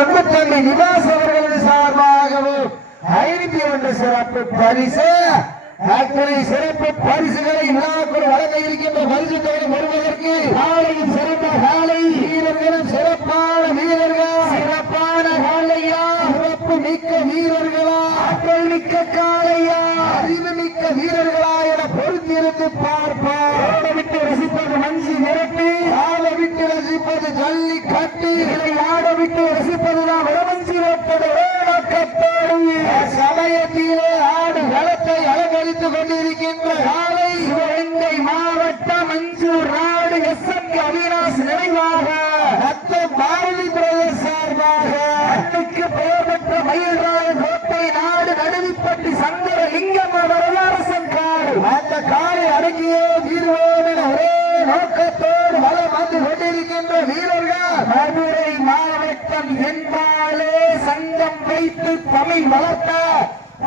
அன்புத்தம்பி நிவாஸ் அவர்களது சார்பாகவும் 501 சிறப்பு பரிசு. அத்தனை சிறப்பு பரிசுகளை விழாக்குள் வழங்க இருக்கின்ற பரிசு தொகை பெறுவதற்கு காலையில் சிறந்த காலை வீரர்களும் சிறப்பான வீரர்கள், சிறப்பான காலையா, சிறப்பு மிக்க வீரர்களா, ஆற்றல் மிக்க காலையா, அறிவு மிக்க வீரர்களா என பொறுத்திருந்து பார்ப்பார். விட்டு ரசிப்பது மஞ்சி நிரப்பி, ஆட விட்டு ரசிப்பது ஜல்லி கட்டி, இதை ஆட விட்டு ரசிப்பதுதான் வடமஞ்சி வைப்பது நோக்கத்தோடு சமயத்திலே ஆடு களத்தை அலங்கரித்துக் கொண்டிருக்கின்ற காலை சிவகங்கை மாவட்டம் மஞ்சூர் நாடு எஸ்எம் அவினாஷ் நினைவாக ரத்தம் பாரதி பிரதேச சார்பாக அன்னைக்கு பெயர் பெற்ற மயில்ராய கோட்டை நாடு நடுவிப்பட்டி சங்கர லிங்கம் வரலாரசன் காடு அந்த காலை அடங்கியே தீர்வோம் என ஒரே நோக்கத்தோடு வளம் வந்து கொண்டிருக்கின்ற வீரர்கள் மதுரை மாவட்டம் என்பாலே சங்கம் வைத்து தமிழ் வளர்த்த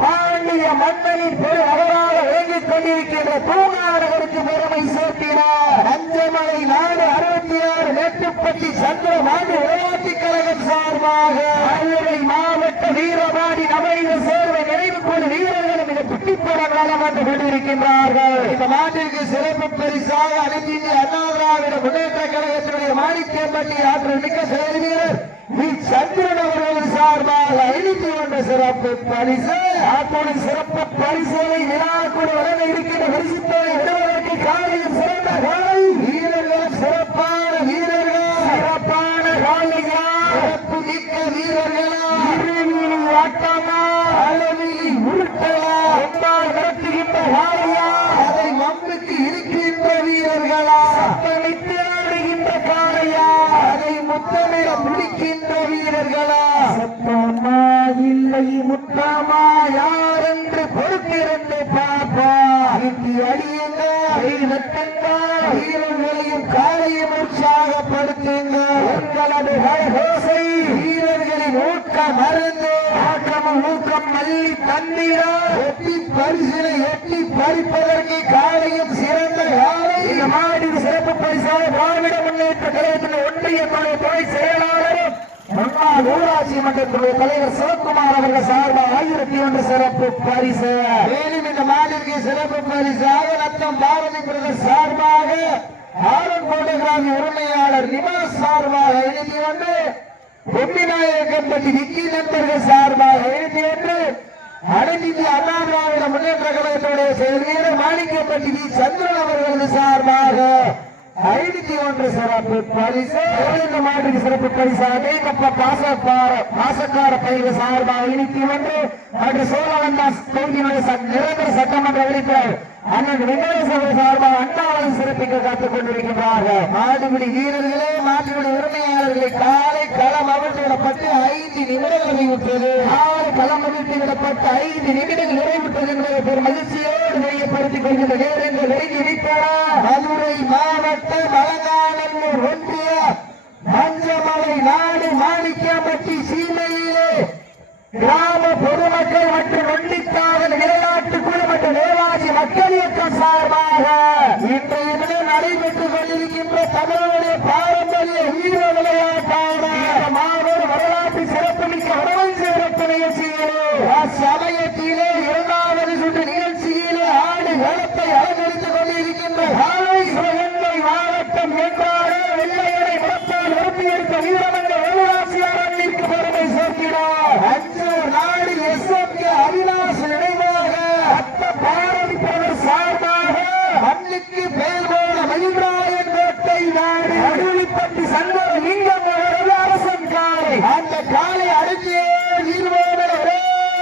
பாண்டிய மன்னனின் பெரு அவராக இயங்கிக் கொண்டிருக்கின்ற பூங்காநகருக்கு பெருமை சேர்த்தினார். அஞ்சமலை நாடு 66 மேட்டுப்பட்டி சந்திரபாண்டி விளையாட்டுக் கழகம் சார்பாக மதுரை மாவட்ட வீரபாண்டி நவீன சேர்வை நினைவு குழு வீரர்களும் மிக துட்டிப்படம் வந்து கொண்டிருக்கின்றார்கள். இந்த நாட்டிற்கு சிறப்பு பரிசாக அனைத்து இந்திய அண்ணா திராவிட முன்னேற்ற கழகத்தினுடைய மாணிக்கம்பட்டி ஆற்றல் மிக்க செயல் வீரர் சந்திரன் அவர்கள் சார்பாக 501 சிறப்பு பரிசு. அத்துடன் சிறப்பு பரிசுகளை விழாக்குழு வழங்க இருக்கின்ற பரிசுத்தோடு விடுவதற்கு காலையில் சிறந்த காலை வீரர்களும் சிறப்பான வீரர்கள், சிறப்பான காலையா, சிறப்பு மிக்க வீரர்களா, இருவீழி ஆட்டமா, அளவீழி உருட்டலா, எம்மால் நடத்துகின்ற காலையா, அதை மம்புக்கு இருக்கின்ற வீரர்களா, சத்தமிட்டு ஆடுகின்ற காலையா, அதை முத்தமிட முடிக்கின்ற வீரர்களா, சத்தமா இல்லை முத்தமா யார் என்று பொறுத்திருந்து பாப்பா, அடியுங்க வீரர்களையும் காலையும் உற்சாகப்படுத்துங்க. உங்களது கரகோசை வீரர்களின் ஊக்கம் மருந்து ஆக்கமும் ஊக்கம் மல்லி தண்ணீரா எட்டி பரிசினை எட்டி பறிப்பதற்கு காலையும் சிறந்த காலை. இந்த மாநில சிறப்பு பரிசாக திராவிட முன்னேற்ற கழகத்தின் ஒன்றிய துணை செயலாளரும் முன்னாள் ஊராட்சி மன்றத்துடைய தலைவர் சிவக்குமார் அவர்கள் சார்பாக 1001 சிறப்பு பரிசு. மேலும் இந்த மாநில சிறப்பு பரிசாக ரத்தம் பாரதி பிரதேச சார்பாக ஆரன்கோட்டை கிராம உரிமையாளர் நிவாஸ் சார்பாக 501, பொம்மிநாயக்கம்பட்டி விக்கி நண்பர்கள் சார்பாக 501, அனைத்து இந்திய அண்ணா திராவிட முன்னேற்ற கழகத்துடைய செயல் வீரர் மாணிக்கப்பட்டி வி சந்திரன் அவர்களது சார்பாக 501 சிறப்பு பரிசு. இந்த மாட்டுக்கு சிறப்பு பரிசாக பாசக்கார பயிர்கள் சார்பாக 501 மற்றும் சோழவந்தாஸ் தொகுதியினுடைய நிரந்தர சட்டமன்ற உறுப்பினர் அண்ணன் வெங்கடேசன் சார்பாக அண்ணாவை சிறப்பிக்க காத்துக் கொண்டிருக்கின்றார்கள். மாடுபிடி வீரர்களே, மாட்டுபிடி உரிமையாளர்களை காலை களம் அவிழ்த்துவிடப்பட்டு 5 நிமிடங்கள் நிறைவுற்றது. காலை களம் அவிழ்த்துவிடப்பட்டு 5 நிமிடங்கள் நிறைவுற்றது என்பதை பெரும் மகிழ்ச்சியோடு தெரியப்படுத்திக் கொள்கின்ற நேரங்கள் நெருங்கி விட்டன. மதுரை மாவட்டம் அலங்காநல்லூர் ஒன்றிய மஞ்சமலை நாடு மாணிக்கம்பட்டி சீமையிலே கிராம பொதுமக்கள் மற்றும் நொண்டித்தாவல் விளையாட்டு குழு மற்றும் நேவாசி மக்கள் இயக்கம் சார்பாக இன்றைய தினம் நடைபெற்றுக் கொண்டிருக்கின்ற தமிழனுடைய பாரம்பரிய வீர விளையாட்டான மாபெரும் வரலாற்று சிறப்புமிக்க வடமஞ்சி சிறப்பு நிகழ்ச்சியிலே சமயத்திலே 2வது சுற்று நிகழ்ச்சியிலே ஆடு களத்தை அலங்கரித்துக் கொண்டிருக்கின்ற சிவகங்கை மாவட்டம் என்றாலே வெள்ளையரை முடத்தால் உறுப்பியிருக்க வீரமன்ற ஊராட்சியாளர்களுக்கு பெருமை சேர்க்கிறார். அஞ்சூர் நாடு எஸ்எம் அவினாஷ் நினைவாக ரத்த பாரதி பிரதேச சார்பாக மண்ணுக்கு பெயர் போன மயில்ராயன் கோட்டை நாடு நடுவிப்பட்டி சங்கர லிங்கம் அரசன் காலை அந்த காலை அடங்கிய வீரவோட ஒரே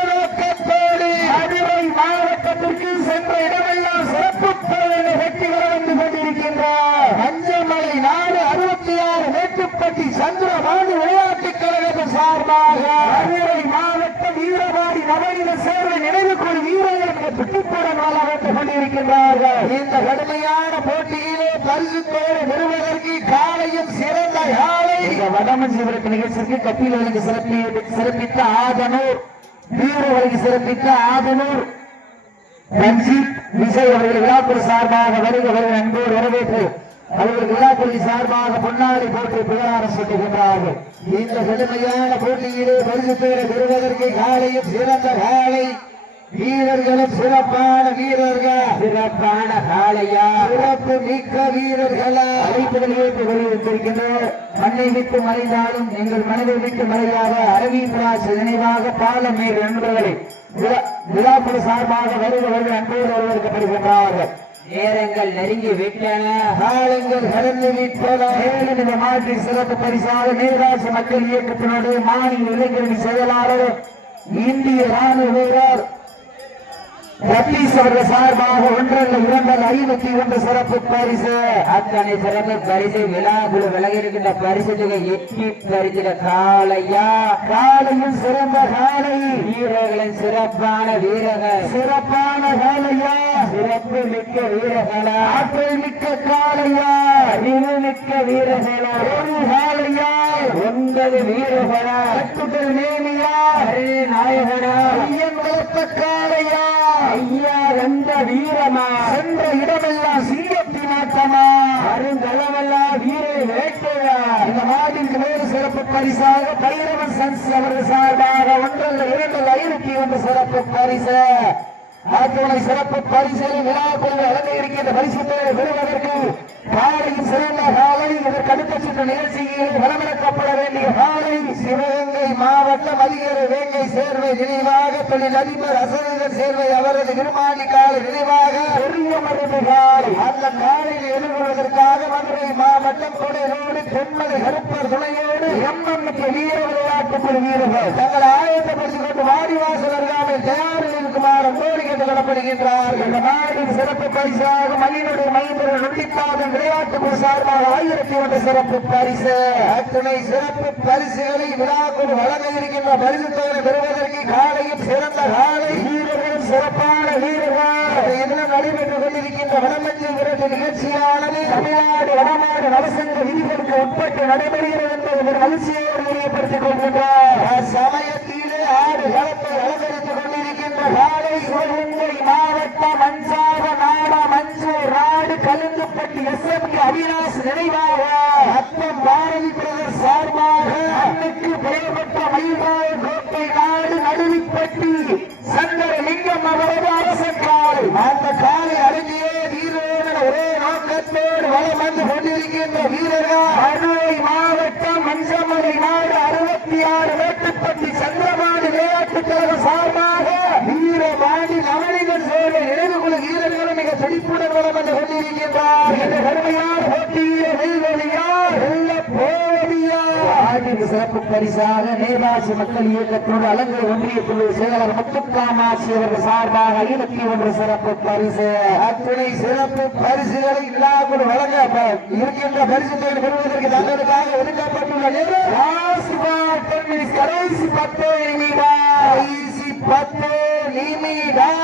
நோக்கத்தோடு மதுரை மாவட்டத்திற்கு சென்ற இடமெல்லாம் சிறப்பு பேரணி வெற்றி பெற வந்து கொண்டிருக்கின்றார். மஞ்சமலை நாடு 66 மேட்டுப்பட்டி சந்திரபாண்டி விளையாட்டுக் கழகத்தின் சார்பாக மதுரை மாவட்ட வீரபாடி நவீன சேர்வை நினைவு குழு வீரர்கள் துட்டிப்படம் வந்து கொண்டிருக்கின்றார்கள். இந்த கடுமையான போட்டியிலே பரிசுத்தோடு பெறுவதற்கு காலையும் சிறந்த காலை. வடமஞ்சி சிறப்பு நிகழ்ச்சிக்கு கப்பிலவருக்கு சிறப்பித்த ஆதனூர் வீரவருக்கு சிறப்பித்த ஆதனூர் ரஞ்சித் விஜய் அவர்கள் விழாக்குழு சார்பாக வருக அன்போடு வரவேற்று அவர்கள் விழாக்குழி சார்பாக பொன்னாடி போட்டு பிரகாரம் சுட்டுகின்றார்கள். இந்த கடுமையான போட்டியிலே பரிசு பெறுவதற்கு காலையும் சிறந்த காலை வீரர்களும் சிறப்பான வீரர்கள், சிறப்பான காளையா, சிறப்பு மிக்க வீரர்களா அழைப்புகள் ஏற்று வெளியிட்டிருக்கின்றனர். மண்ணை விட்டு மறைந்தாலும் எங்கள் மனதை விட்டு மறையாத அரவிந்தராஜ் நினைவாக பாலமேல் நண்பர்களை விழாக்குழு சார்பாக வருவது அன்போடு வருவதற்கப்படுகின்றார்கள். நேரங்கள் நெருங்கி விட்டன, காலங்கள் கடந்து விட்டன. மேலும் இந்த மாற்றின் சிறப்பு பரிசாக நீராட்சி மக்கள் இயக்கத்தினுடைய மாநில இளைஞரணி செயலாளர் இந்திய ராணுவ வீரர் ரத்தீஸ் அவர்கள் சார்பாக 1 சிறப்பு பரிசு. அத்தனை சிறப்பு பரிசு விழாக்குழு விலகி இருக்கின்ற பரிசு தொகை எட்டி பரிசிட காளையா, காலையும் சிறந்த காலை, வீரர்களின் சிறப்பான வீரர்கள், சிறப்பான காளையா, சிறப்பு மிக்க வீரர்களா, ஆற்றல் மிக்க காளையா, அறிவு மிக்க வீரர்களா, ஒரு காளையா 9 வீரர்களா, கட்டுடல் நேமியா, நாயகனா, ஐயன் வளர்த்த காளையா, ஐயா எந்த வீரமா, சென்ற இடமெல்லாம் சிங்கத்தின் ஆட்டமா, அருந்தளமெல்லாம் வீரை வேட்டையா. இந்த மாட்டிற்கு வேறு சிறப்பு பரிசாக பைரவன் சன்ஸ் அவர்கள் சார்பாக 1 சிறப்பு பரிசு. அத்துணை சிறப்பு பரிசை விழாக்குழு வழங்க இருக்கின்ற பரிசுகளை பெறுவதற்கு காலையும் சிறந்த காலை, இதற்கு அடுத்த சுற்று நிகழ்ச்சியில் வளமிழக்கப்பட வேண்டிய காலை சிவகங்கை மாவட்டம் அதிகாரி வேங்கை சேர்வை நினைவாக தொழிலதிபர் அசரகர் சேர்வை அவரது விருமானி காலை நினைவாக பெரிய மருந்து காலை. அந்த காலையில் எதிர்கொள்வதற்காக மதுரை மாவட்டம் கொடையோடு தென்மலை கருப்பர் துணையோடு எம்எம்க்கு வீர விளையாட்டுக்குழு வீரர்கள் தங்களை ஆயத்தப்படுத்திக் கொண்டு வாடிவாசல் அருகாமல் தயாரில் இருக்குமாறு கோரி கேட்டுக்கொள்ளப்படுகின்றார்கள். இந்த நாட்டின் சிறப்பு பரிசாக மல்லினுடைய மைந்தர்கள் நுண்ணிப்பாதம் விளையாட்டுக்குழு சார்பாக 1001 சிறப்பு பரிசு. அத்துணை சிறப்பு பரிசுகளை விழாக்குழு வழங்க இருக்கின்ற பரிசு தொகை பெறுவதற்கு காலையும் சிறந்த காலை, வீரர்களும் சிறப்பான வீரர்கள் எதிலும் நடைபெற்றுக் கொண்டிருக்கின்ற வடமஞ்சு விரட்டு நிகழ்ச்சியானது தமிழ்நாடு வடமாடு நவசங்க விதிகளுக்கு உட்பட்டு நடைபெறுகிறது என்பதை மகிழ்ச்சியோடு தெரியப்படுத்திக் கொள்கின்றார். சமயத்திலே ஆடு களத்தை அலங்கரித்துக் கொண்டிருக்கின்ற காலை சிவகங்கை மாவட்டம் மஞ்சார நாட மஞ்சூர் நாடு கலுந்துப்பட்டி எஸ்எம்கே அவினாஷ் நினைவாக அத்தம் பாரதி பிரதர் சார்பாக அன்னைக்கு பெயர்பட்ட மயில்கால் கோட்டை நாடு நடுவிப்பட்டி சங்கரலிங்கம் அவரது அரச காலை. அந்த காலை அருகியே வீரர்கள் ஒரே நோக்கத்தோடு வளம் வந்து கொண்டிருக்கின்ற வீரர்கள் மதுரை மாவட்டம் மஞ்சமலை நாடு 66 வேட்டுப்பட்டி சந்திரபாடி விளையாட்டுக் கழக சார்பாக வீரபாண்டி நவனிகன் சேவை நினைவுக்குழு வீரர்களும் மிக துடிப்புடன் வளம் வந்து கொண்டிருக்கின்றார். இந்த கடுமையான போட்டியிலே வெல்வழியார் வெல்ல போவதியார். ஆண்டிற்கு சிறப்பு பரிசாக நேதாசி மக்கள் இயக்கத்தோடு அலங்கை ஒன்றிய குழு செயலர் முத்துக்காமாட்சி அவர்கள் சார்பாக 51 சிறப்பு பரிசு. அத்துணை சிறப்பு பரிசுகளை விழாக்குழு வழங்க இருக்கின்ற பரிசுகளை பெறுவதற்கு தங்களுக்காக ஒதுக்கப்பட்டுள்ள கடைசி 10 நிமிடம்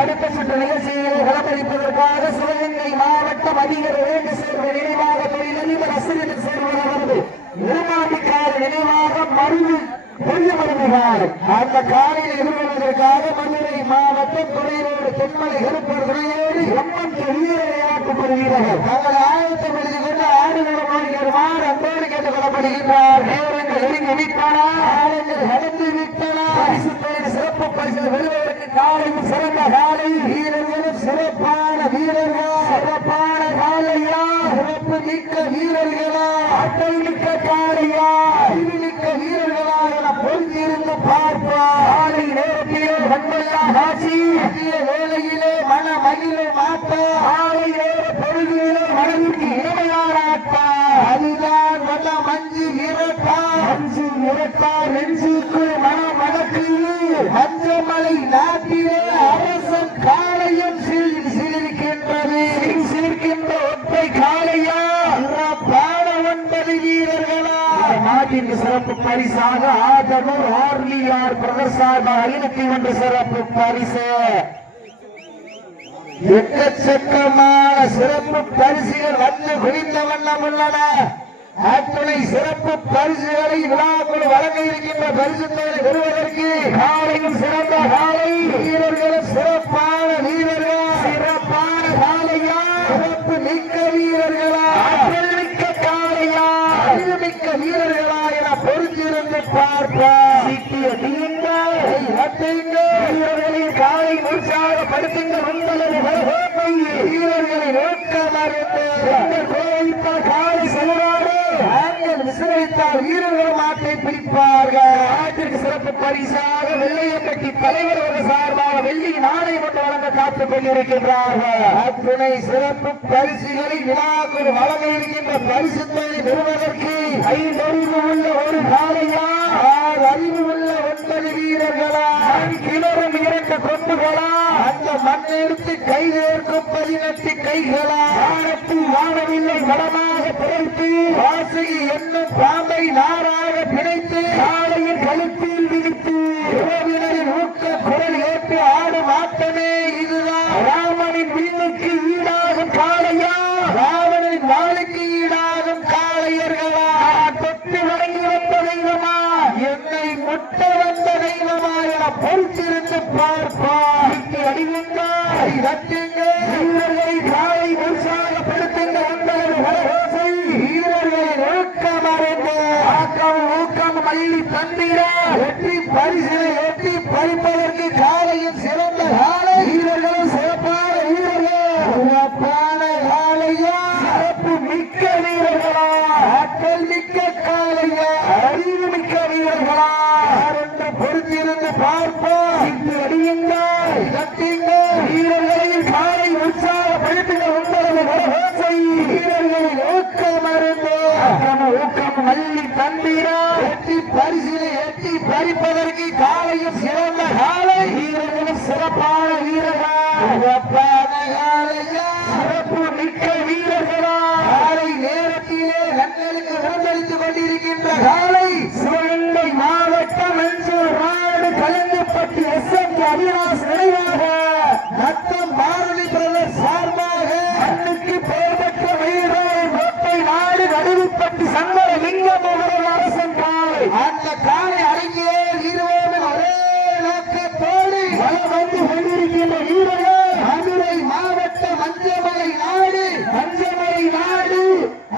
அடுத்த சுற்று நிகழ்ச்சியில் களமளிப்பதற்காக சிவகங்கை மாவட்டம் அதிகாரி வேண்டு சேர்ந்த நினைவாக தொழிலதிபர் அசிரியர் சேர்வதற்கு நிர்மாணிக்கார நினைவாக மருந்து பெரிய மருந்துகார். அந்த காலையில் எதிர்கொள்வதற்காக மதுரை மாவட்டம் துணையோடு தென்மலை கருப்பர் துணையோடு எம்எம்கே வீர விளையாட்டுக்குழு வீரர்கள் தங்கள் ஆயத்தப்படுத்திக் கொண்டு ஆடுகளம் வருமாறு அன்போடு கேட்டுக் கொள்ளப்படுகின்றார். நேரங்கள் நெருங்கி விட்டன, ஆளுங்கள் கடந்து விட்டன. சிறப்பு பரிசு பெறுவதற்கு காலையும் சிறந்த காலை, வீரர்களும் சிறப்பான வீரர்கள், சிறப்பான காலையா, சிறப்பு மிக்க வீரர்களா, ஆற்றல் மிக்க காலையா, அறிவு மிக்க வீரர்களா என பொறுத்திருந்து பார்ப்பார். காலை நேரத்திலே வன்மையா காட்சி, மதிய வேளையிலே மன மகிழும் ஆட்டா, காலை நேர பொழுதிலே மனதிற்கு இனிமையான ஆட்டா, அதுதான் வல்ல மஞ்சு இரட்டா. மஞ்சு இரட்டா நெஞ்சுக்குள் மனம் மணக்கு மஞ்சமலை நாட்டிலே அரசன் காலையும் சிலிருக்கின்றது. சிலிருக்கின்ற ஒற்றை காலையா, சிறப்பான 9 வீரர்களா. நாட்டிற்கு சிறப்பு பரிசாக ஆதனூர் ஆர்லியார் பிரதர் சார்பாக 51 சிறப்பு பரிசு. எக்கச்சக்கமான சிறப்பு பரிசுகள் வந்து குவிந்த வண்ணம் உள்ளன. அத்துணை சிறப்பு பரிசுகளை விழாக்குழு வழங்க இருக்கின்ற பரிசுகளை பெறுவதற்கு காலையும் சிறந்த காலை, வீரர்களும் சிறப்பான வீரர்கள், சிறப்பான காலையா, சிறப்பு மிக்க வீரர்களா, வீரர்களா என பொறுத்திருந்து பார்ப்போம். வீரர்களின் காலை உற்சாகப்படுத்துங்க. உங்களது வீரர்களின் காலை செல்வாடு விசாரித்தால் வீரர்கள் மாட்டை பிடிப்பார்கள். ஆட்டிற்கு சிறப்பு பரிசாக வெள்ளையப்பட்டி தலைவர் சார்பாக வெள்ளி நாணை கொண்டு வழங்க காத்துக் கொண்டிருக்கின்றார்கள். அத்துணை சிறப்பு பரிசுகளை விழாக்குள் வழங்க இருக்கின்ற பரிசு தொகை பெறுவதற்கு 5 அறிவு உள்ள ஒரு காலையா, 6 அறிவு உள்ள 9 வீரர்களா, கிணறும் 2 கொம்புகளா, அந்த மண்ணெடுத்து கைதேர்க்கும் 18 கைகளா, வானத்தில் வானவில்லை வடமாக பிறந்து வாசகி என்னும் பாம்பை நாராக பிணைத்து காலையின் கழுத்தில் விதித்து உறவினரின் ஊக்க குரல் ஏற்று ஆடும் ஆட்டமே இதுதான். ராமனின் வில்லுக்கு ஈடாகும் காளையா, ராவணனின் வாளுக்கு ஈடாகும் காளையர்களா, தொட்டு வணங்கி வந்த தெய்வமா, என்னை முட்ட வந்த தெய்வமா என பொறுத்திருந்து பார்ப்பார். அடிவுண்டாய் ரத்திங்க வீரர்களை காலை உற்சாகப்படுத்துங்க. உங்களது ஓசை வீரர்களின் ஊக்கம் அறிந்து ஆக்கம் ஊக்கம் மல்லி தந்திர வெற்றி பரிசிலை எட்டி பறிப்பதற்கு காலையின் சிறந்த காலை வீரர்களும் சிறப்பான வீரர்கள், சிறப்பான காலையா, சிறப்பு மிக்க வீரர்களா, ஆற்றல் மிக்க காலையா, அறிவு மிக்க வீரர்களா என்று பொறுத்திருந்து பார்ப்போம். அடியுங்கள் கட்டுங்கள் வீரர்களின் காலை உற்சாகப்படுத்துங்க. உங்களது ஓசை வீரர்களின் ஊக்கம் அறிந்து ஊக்கம் மல்லி தந்திரா வெற்றி பரிசிலை எட்டி பறிப்பதற்கு காலையும் சிறந்த காலை வீரர்களும் சிறப்பான வீரர்கள், சிறப்பான காலையா, சிறப்பு மிக்க வீரர்களா, காலை நேரத்திலே கண்களுக்கு விருந்தளித்துக் கொண்டிருக்கின்ற காலை சிவகங்கை மாவட்டம் மஞ்சள் நாடு கலந்துப்பட்டு எஸ்எம் அவினாஸ் நினைவாக நத்தம் பாரதி பிரதர் சார்பாக அன்னைக்கு பெயர்பெற்ற வீரர் மொட்டை நாடு நடுவுப்பட்டு சங்கர லிங்கம் அரசன் காலை அந்த காலை அடங்கியே வீரர்கள் ஒரே நோக்கத்தோடு வலம் வந்து கொண்டிருக்கின்ற வீரர்கள் மதுரை மாவட்ட மஞ்சமலை நாடு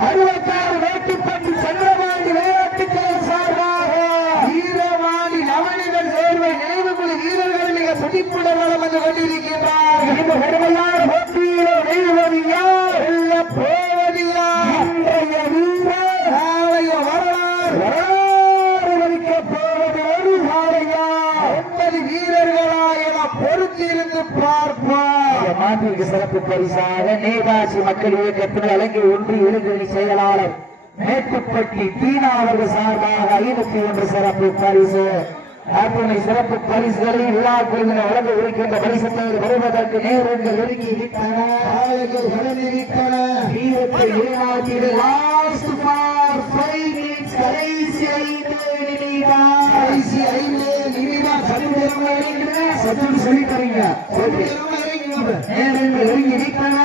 66 வேட்டுப்பட்டு சந்திரபாண்டி விளையாட்டுக்கள் சார்பாக வீரவாணி நவனிகள் சேர்வை நினைவுக்குழு வீரர்கள் மிக துடிப்புடன் வலம் வந்து கொண்டிருக்கின்றார். இந்த பெருமையான போட்டியில வெல்வதியா வெல்ல போவதியா இன்றைய வீரர் நாளைய வரலாறு வலிக்கப் போவது ஒரு காலையா 9 வீரர்களா என பொறுத்திருந்து பார்ப்போம். மாட்டிற்கு சிறப்பு பரிசாக நேதாசி மக்கள் இயக்கத்தில் அலங்கி ஒன்று இளைஞரணி செயலாளர் மேட்டுப்பட்டி தீனா அவர்கள் சார்பாக 51 சிறப்பு பரிசு. அத்துணை சிறப்பு பரிசுகளை விழா குழுவினர் வழங்க இருக்கின்ற பரிசத்தை வருவதற்கு நேரங்கள் நெருங்கி விட்டன. வீரத்தை ஏமாற்றிட லாஸ்ட் ஃபார் 5 மினிட்ஸ் கடைசி 5 நிமிடம் சத்து சொல்லி தரீங்க. நேரங்கள் நெருங்கி விட்டன.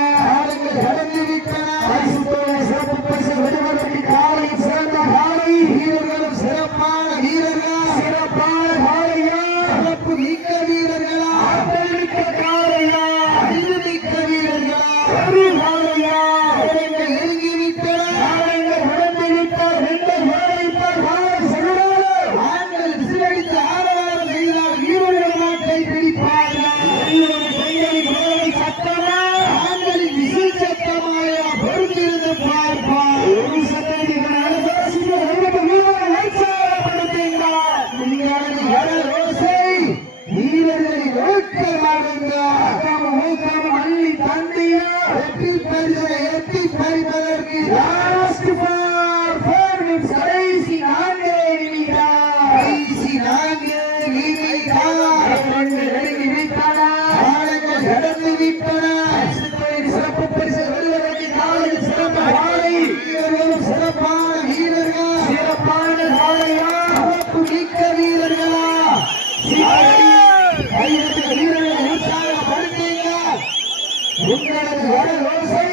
கடந்து விட்டன. சிறப்பு பரிசு வருவதற்கு காலை சிறந்த காலை வீரர்களும் சிறப்பான வீரர்கள், சிறப்பான காலையா, சிறப்பு மிக்க வீரர்களா, ஆற்றல் மிக்க காலையா, அறிவு மிக்க வீரர்களா, ஒரு காலையா நெருங்கி விட்டன. காலைகள் உடந்து விட்டார். 2 கோடைப்பார் காலை செல்வார்கள். ஆண்கள் விசிலடித்து ஆரவாரம் செய்தால் வீரர்கள் நாட்டை பிடிப்பார்கள். சத்தமா ஆண்களின் விசில் சத்தமாய பொறுத்திருந்து பார்ப்பார். ஒரு சத்தத்தை வீரர்களின் ஊக்கம் அள்ளி தந்தியா வெற்றி பரிசை எட்டி பறிப்பதற்கு லாஸ்ட் ஃபார் 4 மினிட்ஸ் கடைசி 4 நிமிடம். கடைசி 4 நிமிடம் நெருங்கி விட்டன. காலங்கள் கடந்து விட்டன. சிறப்பு பரிசு வருவதற்கு காலையில் சிறப்பு காலை வீரர்களும் சிறப்பான வீரர்கள், சிறப்பான காலையா, சிறப்பு மிக்க வீரர்களா, வீரர்களை உற்சாகப்படுத்துங்க. உங்களது ஓசை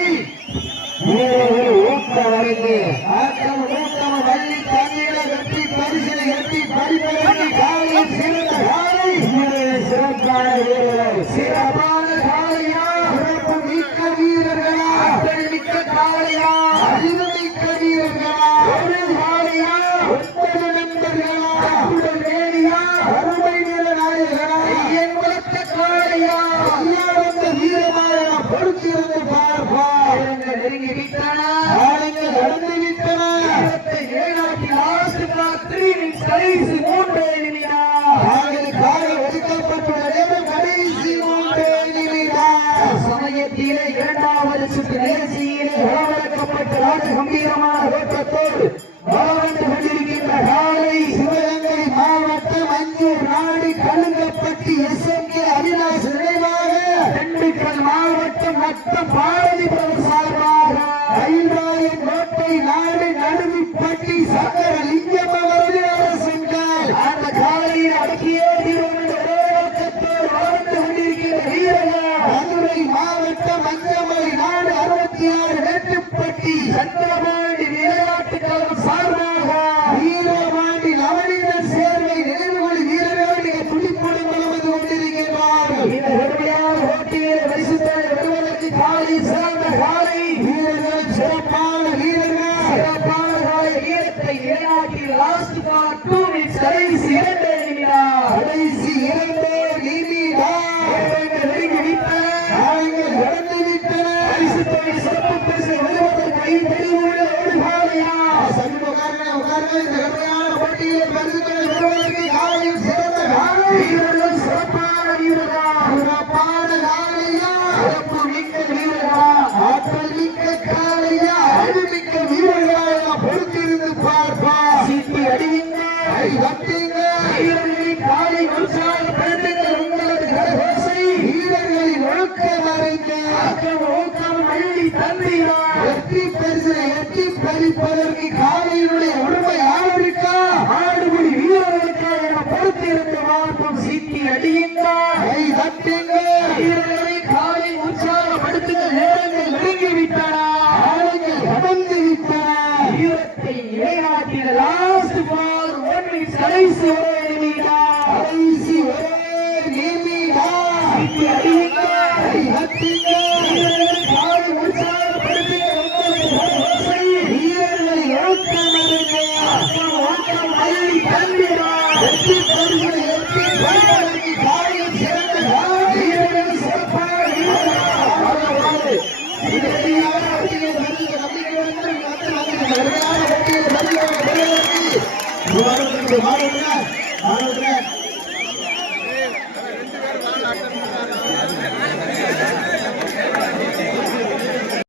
வீரர்கள் ஊக்கம் அறிந்து ஆக்கம் ஊக்கம் வள்ளி தண்ணீர வெற்றி பரிசிலை எட்டி பறிப்பதற்கு காலையில் சிறந்த காலை சிறப்பான வீரர்கள், சிறப்பான காலையா, கடைசி 3 நிமிடங்களுக்காக ஒதுக்கப்பட்டுள்ள நேரம் கடைசி 3 நிமிடம். சமயத்திலே இரண்டாவது சுற்று நிகழ்ச்சியிலே உணவளிக்கப்பட்ட ராஜ கம்பீரமான ஓட்டத்தோடு வளர்ந்து கொண்டிருக்கின்ற காலை சிவகங்கை மாவட்டம் அஞ்சூர் நாடு கழுங்கப்பட்டி SMK அவினாஷ் நினைவாக திண்டுக்கல் மாவட்டம் நத்தம் பாரதிபுரம் சார்பாக ஐந்தாயிரம் கோட்டை நாடு நடுவிப்பட்டி சங்கர லிங்கம் அவர்கள் அரசங்கள் அந்த காலையில் அடக்கியே தீர்வு நோக்கத்தோடு வளர்ந்து கொண்டிருக்கின்ற வீரர்கள் மதுரை மாவட்டம் மஞ்சமலை நாடு 66 வேட்டுப்பட்டி சந்திரபாண்டி விளையாட்டு கழகம் சார்பாக வீரபாண்டி நவநீதன் சேர்வை நினைவுகள் வீரர்கள் மிக துடிப்புடன் வளர்ந்து கொண்டிருக்கிறார்கள். இந்த கடுமையான போட்டியில் பரிசுத்தலை வருவதற்கு காலை சிறந்த காலை வீரர்கள் சிறப்பான காலை வீரத்தை நிலைநாட்டி லாஸ்ட் ஃபார் 2 மினிட்ஸ் கடைசி 2 நிமிடம் நெருங்கி விட்டன. பரிசுத்தலை சிறப்பு பரிசை வருவதற்கு ஐந்தறிவுள்ள ஒரு காலையா இந்த கடுமையான போட்டியில் பரிசுத்தலை வருவதற்கு காலையில் சிறந்த காலை வீரர்கள் சிறப்பான காலையா சிறப்பு மிக்க வீரர்களா ஆற்றல் மிக்க காலையா அழிமிக்க வீரர்களா பொறுத்திருந்து பார்ப்பா. சீட்டி அடிவீங்க வீரர்களின் காலை உற்சாகப்படுத்துங்கள். உங்களது கரகோசை வீரர்களின் ஒழுக்கம் அறிந்த ஊக்கம் அள்ளி தந்தீரா. வெற்றி பரிசனை எட்டி பறிப்பதற்கு காலையினுடைய உரிமை ஆளுக்கா ஆடுபடி வீரர்களுக்கா என பொறுத்திருந்து பார்ப்போம். சீட்டி அடியுங்கள் வீரர்களை காலை உற்சாகப்படுத்துங்கள். நேரங்கள் நெருங்கிவிட்டன, ஆளுங்கள் கடந்து விட்டன. வீரத்தை நிலைநாட்டின லாஸ்ட் ஃபார் 1 மினிட் கடைசி ஒரே நிமிடம் சீட்டி அடியுங்கள் காலை உற்சாகப்படுத்துங்கள். வீரர்களை ஒழுக்கம் அள்ளி தந்திரா. வெற்றி பரிசனை எட்டி பறிப்பதற்கு காலையில் சிறந்த வீரர்கள் சிறப்பான நம்பிக்கை